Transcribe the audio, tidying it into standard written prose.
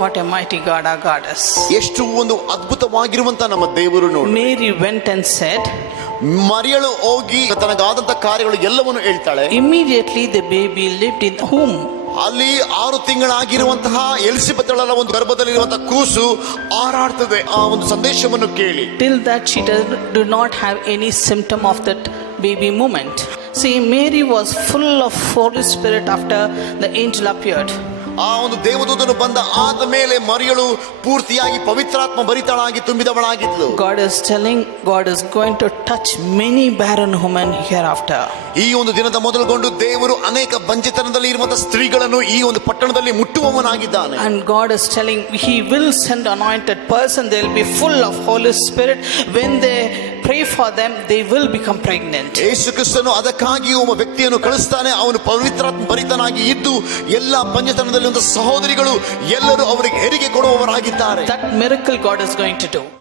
What a mighty God our God is. ಎಷ್ಟು ಒಂದು ಅದ್ಭುತವಾಗಿರುವಂತ ನಮ್ಮ ದೇವರು ನೋಡಿ. Mary went and said, ಮರಿಯಳು ಹೋಗಿ ತನಗಾದಂತ ಕಾರ್ಯಗಳು ಎಲ್ಲವನ್ನು ಹೇಳ್ತಾಳೆ. Immediately the baby lived in whom. ಅಲ್ಲಿ 6 ತಿಂಗಳಾಗಿರುವಂತಹ ಎಲಿಸಬೆತಳ ಒಂದು ಗರ್ಭದಲ್ಲಿರುವಂತಹ ಕೂಸು ಹಾರಾಡ್ತದೆ ಆ ಒಂದು ಸಂದೇಶವನ್ನು ಕೇಳಿ. Till that she did not have any symptom of that baby moment. See, Mary was full of Holy Spirit after the angel appeared. ಆ ಒಂದು ದೇವದೂತನು ಬಂದ ಆದ ಮೇಲೆ ಮರಿಯಳು ಪೂರ್ತಿಯಾಗಿ ಪವಿತ್ರಾತ್ಮ ಭರಿತಳಾಗಿ ತುಂಬಿದವಳಾಗಿದ್ಲು. God is telling, God is going to touch many barren women hereafter. ಈ ಒಂದು ದಿನದ ಮೊದಲುಗೊಂಡು ದೇವರು ಅನೇಕ ಬಂಜೆತನದಲ್ಲಿ ಇರುವಂತಹ ಸ್ತ್ರೀಗಳನ್ನು ಈ ಒಂದು ಪಟ್ಟಣದಲ್ಲಿ ಮುಟ್ಟುವವನಾಗಿದ್ದಾನೆ. And God is telling, He will send anointed person. They will be full of Holy Spirit. When they pray for them, they will become pregnant. ಯೇಸು ಕ್ರಿಸ್ತನು ಅದಕ್ಕಾಗಿ ಒಬ್ಬ ವ್ಯಕ್ತಿಯನ್ನು ಕಳಿಸ್ತಾನೆ. ಅವನು ಪವಿತ್ರಾತ್ಮ ಭರಿತನಾಗಿ ಇದ್ದು ಎಲ್ಲ ಬಂಜೆತನದಲ್ಲಿ ಸಹೋದರಿಗಳು ಎಲ್ಲರೂ ಅವರಿಗೆ ಹೆರಿಗೆ ಕೊಡುವವರಾಗಿದ್ದಾರೆ. That miracle God is going to do.